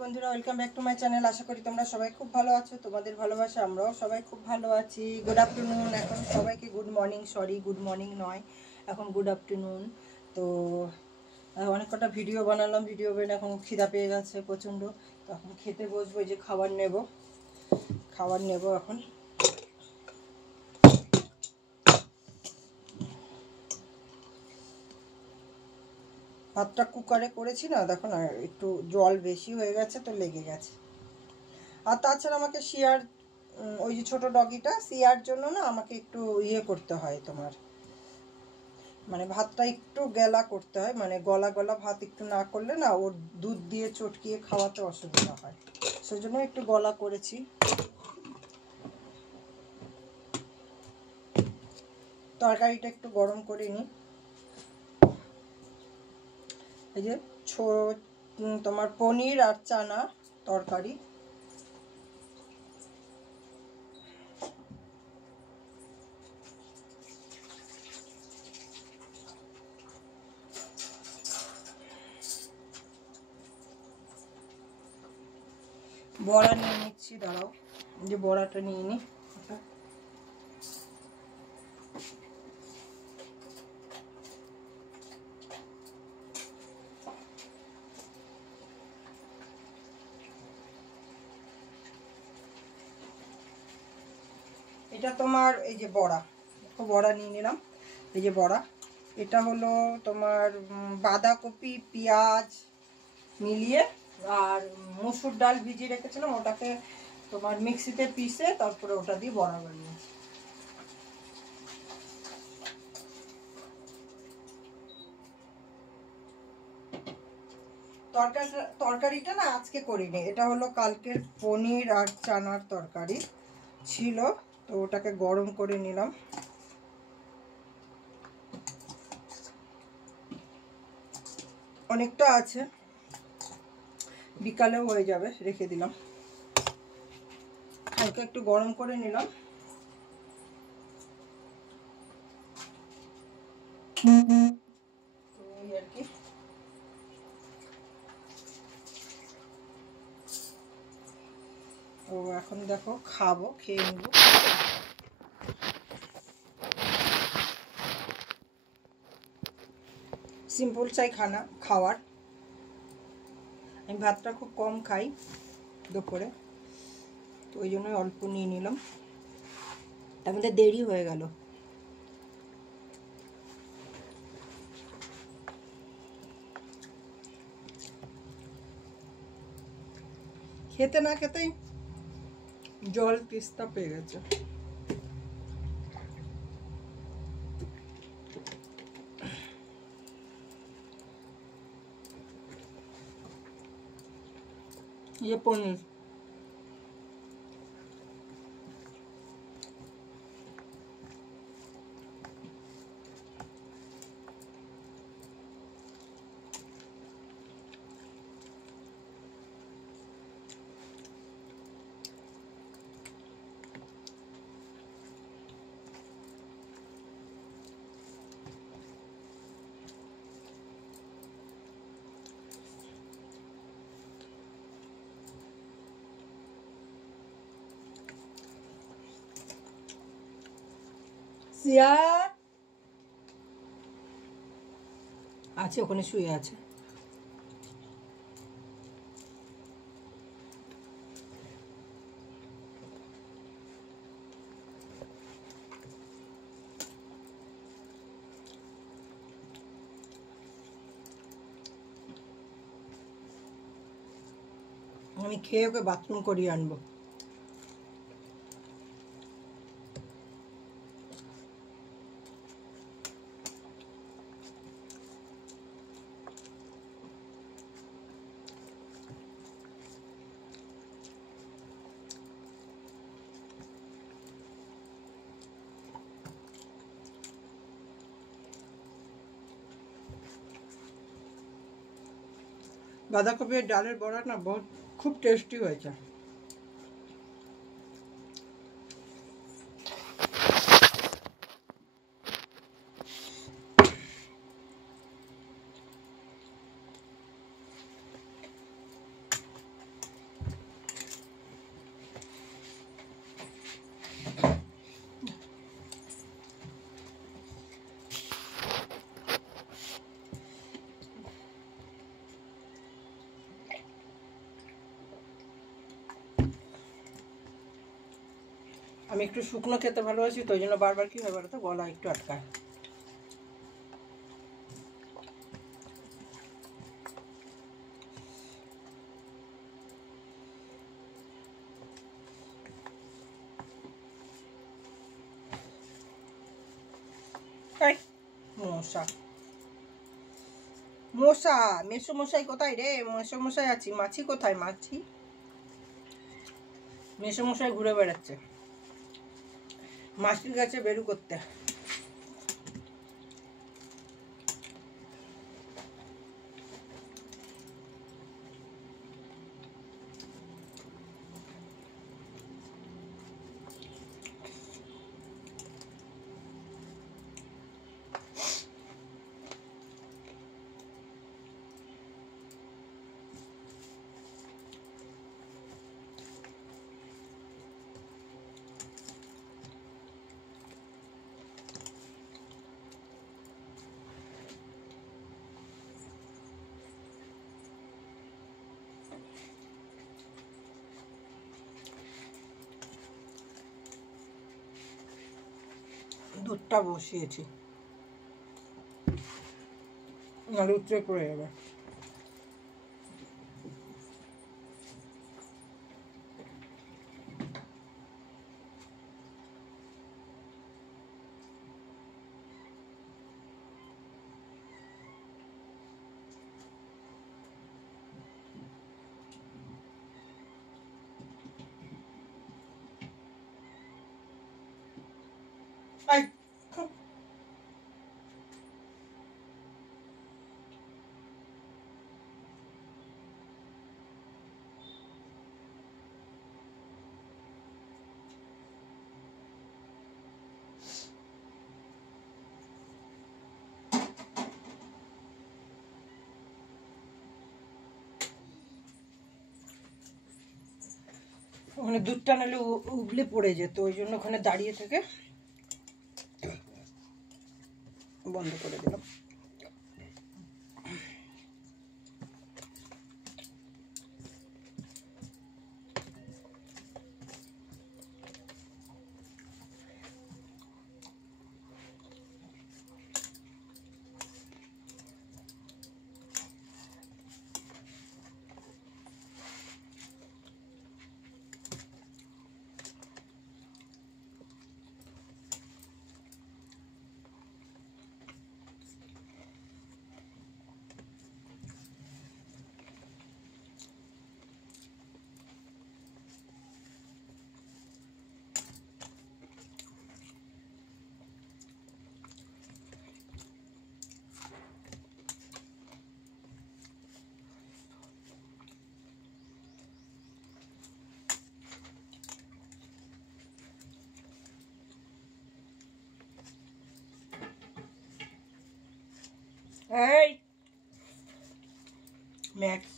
বন্ধুরা, welcome back to my channel. আশা করি তোমরা সবাই খুব ভালো আছো। তোমাদের ভালোবাসা আমরাও সবাই খুব ভালো আছি। Good afternoon. এখন সবাইকে good morning, sorry good morning নয়, এখন গুড আফটারনুন। তো অনেক কটা ভিডিও বানালাম, ভিডিও বের এখন খিদা পেয়ে গেছে প্রচণ্ড। তো এখন খেতে বসবো, এই যে খাবার নেব এখন। ভাতটা কুকারে করেছি না, দেখো না একটু জল বেশি হয়ে গেছে তো লেগে গেছে। আর তাছাড়া আমাকে শিয়ার, ওই যে ছোটো ডগিটা, শিয়ার জন্য না আমাকে একটু ইয়ে করতে হয়, তোমার মানে ভাতটা একটু গলা করতে হয়, মানে গলা গলা ভাত একটু না করলে না ওর দুধ দিয়ে চটকিয়ে খাওয়াতে অসুবিধা হয়, সেই জন্য একটু গলা করেছি। তরকারিটা একটু গরম করে নিই। এই যে তোমার পনির আর চানা তরকারি। বড়া নিয়ে নিচ্ছি, দাঁড়াও, যে বড়াটা নিয়ে নিই। এটা তোমার এই যে বড়া নিয়ে নিলাম। এই যে বড়া, এটা হলো তোমার বাঁধাকপি পেঁয়াজ মিলিয়ে আর মসুর ডাল ভিজিয়ে রেখেছিলাম, ওটাকে তোমার মিক্সিতে পিষে তারপরে ওটা দিয়ে বড়া বানিয়েছি। তরকারিটা না আজকে করিনি, এটা হলো কালকের পনির আর চানার তরকারি ছিল, তো ওটাকে গরম করে নিলাম। অনেকটা আছে, বিকালেও হয়ে যাবে, রেখে দিলাম। হালকা একটু গরম করে নিলাম। তো এই আর কি। তো এখন দেখো খাবো, খেয়ে নেব। সিম্পল চাই খাওয়ার। আমি ভাতটা খুব কম খাই দুপুরে, তো ওই জন্যই অল্প নিয়ে নিলাম, তার মধ্যে দেরি হয়ে গেল। খেতে না খেতেই জল তেষ্টা পেয়ে গেছে। ये पनीर সিয়া আছে, ওখানে শুয়ে আছে। আমি খেয়ে ওকে বাথরুম করিয়ে আনবো। বাঁধাকপির ডালের বড়া না খুব টেস্টি হয়েছে। আমি একটু শুকনো খেতে ভালোবাসি, তো ওই জন্য বারবার কী হয় বলো তো, গলা একটু আটকায়। মশা মশা, মেসো মশাই কোথায় রে? মেসো মশাই আছি, মাছি কোথায়? মাছি মেসো মশাই ঘুরে বেড়াচ্ছে মাছির কাছে বেরু করতে। দুধটা বসিয়েছি, নাহলে উচ্চে পড়ে যাবে। আই ওখানে দুধটা নাহলে উবলে পড়ে যেত, ওই জন্য ওখানে দাঁড়িয়ে থেকে বন্ধ করে দিলাম। এই ম্যাক্স,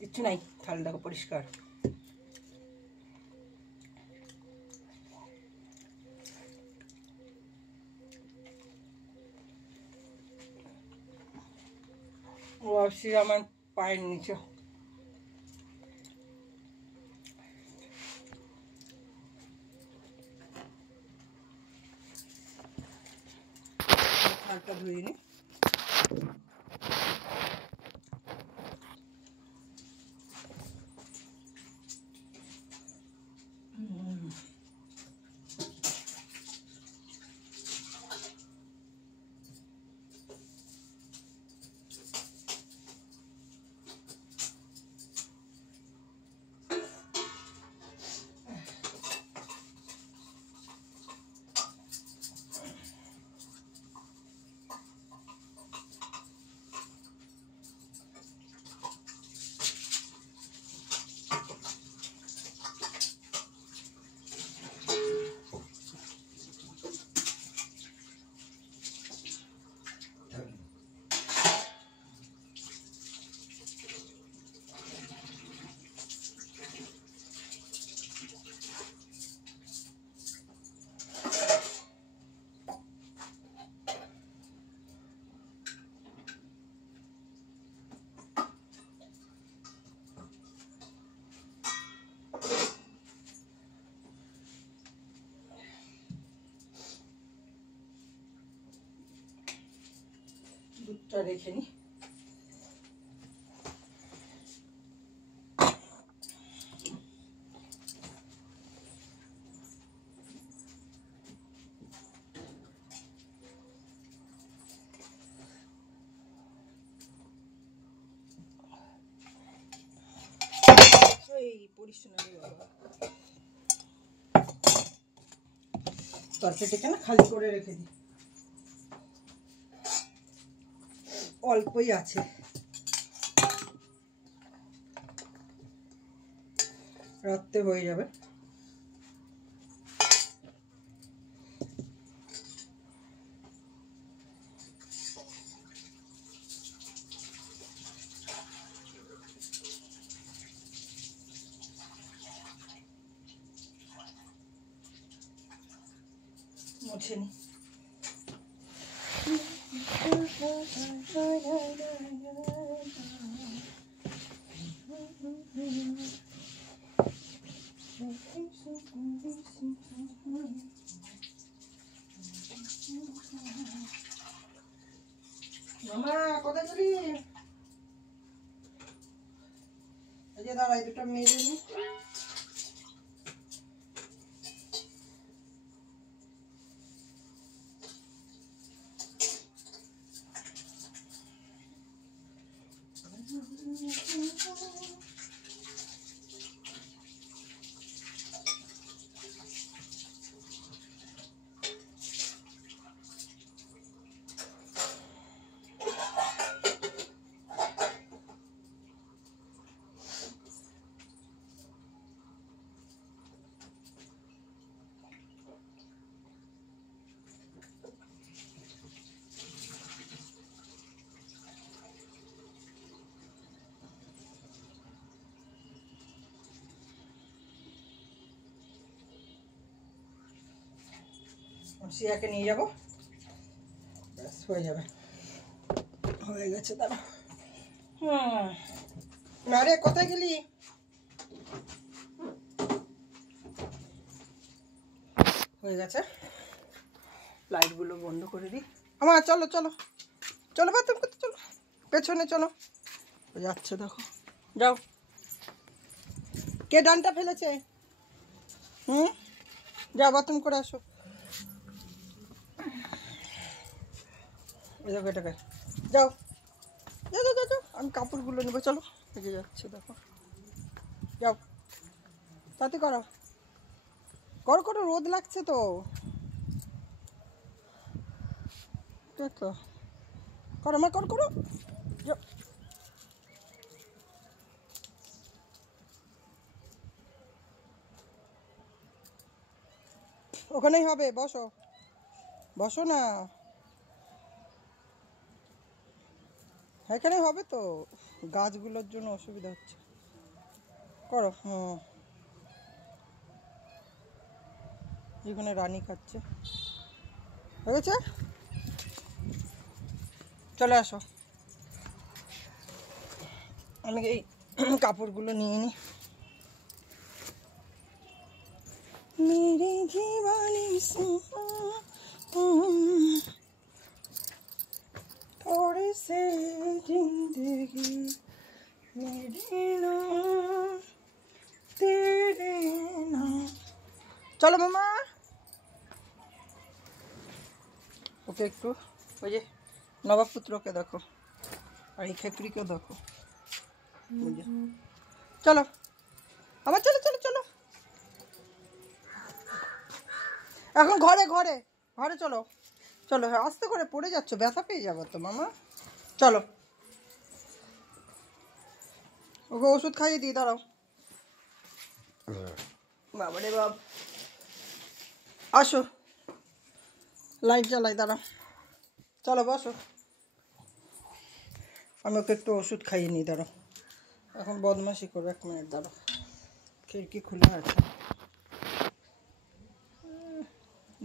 কিচ্ছু নাই, থাল দেখো পরিষ্কার। রসি আমার পায়ের নিচে। হালকা ধুয়ে নি। দুধটা রেখে নি। তরকারিটাকে না খালি করে রেখে দিই, অল্পই আছে। রাত্রে হয়ে যাবে। মুছে নি। মামা কোথায় গেলি? এই যে দাঁড়াই, দুটো মেজে নি। সিয়াকে নিয়ে যাবো, ব্যাস হয়ে যাবে। হয়ে গেছে, দাঁড়া। না রে, কোথায় গেলি? হয়ে গেছে। লাইটগুলো বন্ধ করে দিই। আমার চলো চলো চলো, বাথরুম করতে চলো, পেছনে চলো। যাচ্ছে দেখো, যাও। কে ডানটা ফেলেছে? যাও বাথরুম করে আসো। দেখো এটাকে, যাও যাও যাও যাও, আমি কাপড়গুলো নেবো, চলো। ভেজে যাচ্ছে দেখো, যাও তাতে করো করো করো, রোদ লাগছে তো। দেখো, করো মা, করো করো, যাও। ওখানেই হবে, বসো বসো না, এখানে হবে তো, গাছগুলোর জন্য অসুবিধা হচ্ছে। করো। এখানে রানী খাচ্ছে, হয়ে গেছে, চলে আসো। আমি এই কাপড়গুলো নিয়ে নিই। मेरे जीवानी थोड़ी से जिंदगी मेरे नाम तेरे नाम। चलो मामा ওকে একটু ওই যে নবাবপুত্রকে দেখো আর এই খেকড়িকে দেখো। চলো আমার চলো চলো চলো এখন ঘরে ঘরে ঘরে চলো চলো। হ্যাঁ আস্তে করে পড়ে যাচ্ছ, ব্যথা পেয়ে যাবো তো মামা। চলো ওকে ওষুধ খাইয়ে দিই, দাঁড়াও। বাবারে বাব, আসো লাইট জ্বালাই, দাঁড়াও। চলো বসো, আমি ওকে একটু ওষুধ খাইয়ে নিই, দাঁড়াও। এখন বদমাশি করো, 1 মিনিট দাঁড়াও। খিড়কি খোলা আছে,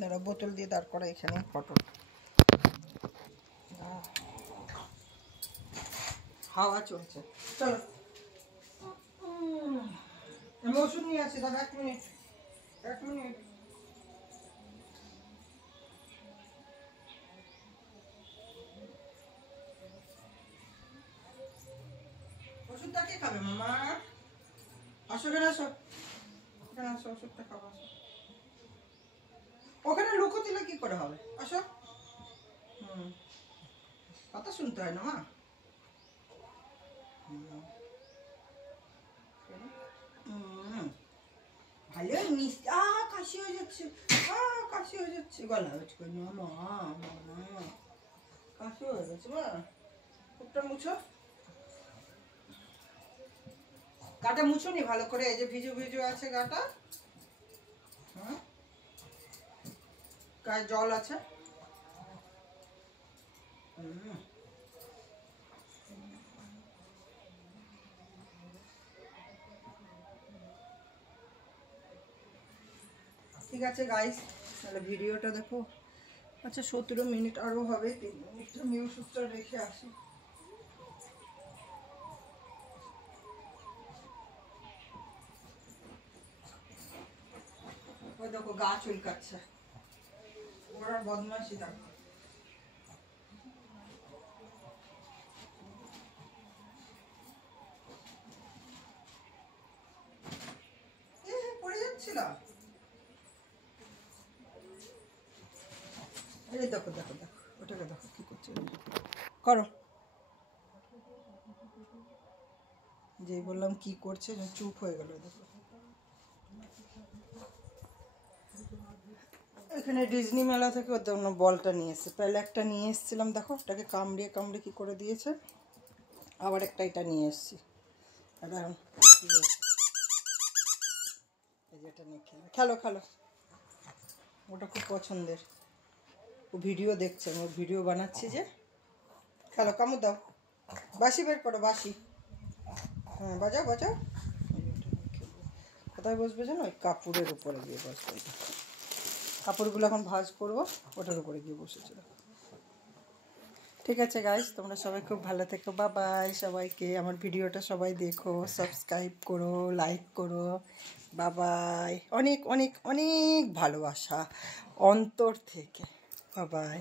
দাঁড়াও। বোতল দিয়ে দাঁড় করা এখানে ফটো। হাওয়া চলছে, চলো। আমি ওষুধ নিয়ে আসি, দাদা 1 মিনিট 1 মিনিট। ওষুধটা কে খাবে মামা? আসো কেন, আসো এখানে আসো, ওষুধটা খাবো আসো। ওখানে লুকো দিলে কি করে হবে, আসো। কথা শুনতে হয় না মা। ভালো মিষ্টি। কাশি হয়ে যাচ্ছে, কাশি হয়ে যাচ্ছে, গলা হচ্ছে না মা, কাশি হয়ে গেছে মা। মুখটা মুছো, গাটা মুছো নি ভালো করে, এই যে ভিজু ভিজু আছে গাটা। গায়ে জল আছে। ঠিক আছে গাইস, তাহলে ভিডিওটা দেখো। আচ্ছা 17 মিনিট আরও হবে, 3 মিনিট আমি ওষুধটা রেখে আসি। ওই দেখো গা চুলকাচ্ছে, ওরা বদমাশি দেখো। পড়ে যাচ্ছিল, এই দেখো দেখো দেখো, ওটাকে দেখো কি করছে, করো। যে বললাম কি করছে, চুপ হয়ে গেল। দেখো এখানে ডিজনি মেলা থেকে ওর জন্য বলটা নিয়ে এসছে। পেলে একটা নিয়ে এসেছিলাম, দেখো ওটাকে কামড়িয়ে কামড়িয়ে কি করে দিয়েছে। আবার একটা এটা নিয়ে এসছি, এটা যেটা নিয়ে খেলো খেলো, ওটা খুব পছন্দের। ও ভিডিও দেখছে, আমি ভিডিও বানাচ্ছি যে। খেলো, কামড় দাও, বাসি বের করো, বাসি। হ্যাঁ বাজাও বাজাও। কোথায় বসবে জানো? ওই কাপড়ের উপরে গিয়ে বসবে। কাপড়গুলো এখন ভাঁজ করবো, ওটার উপরে গিয়ে বসেছিল। ঠিক আছে গাইস, তোমরা সবাই খুব ভালো থেকো, বাই বাই সবাইকে। আমার ভিডিওটা সবাই দেখো, সাবস্ক্রাইব করো, লাইক করো, বাই বাই। অনেক অনেক অনেক ভালোবাসা অন্তর থেকে, বাই বাই।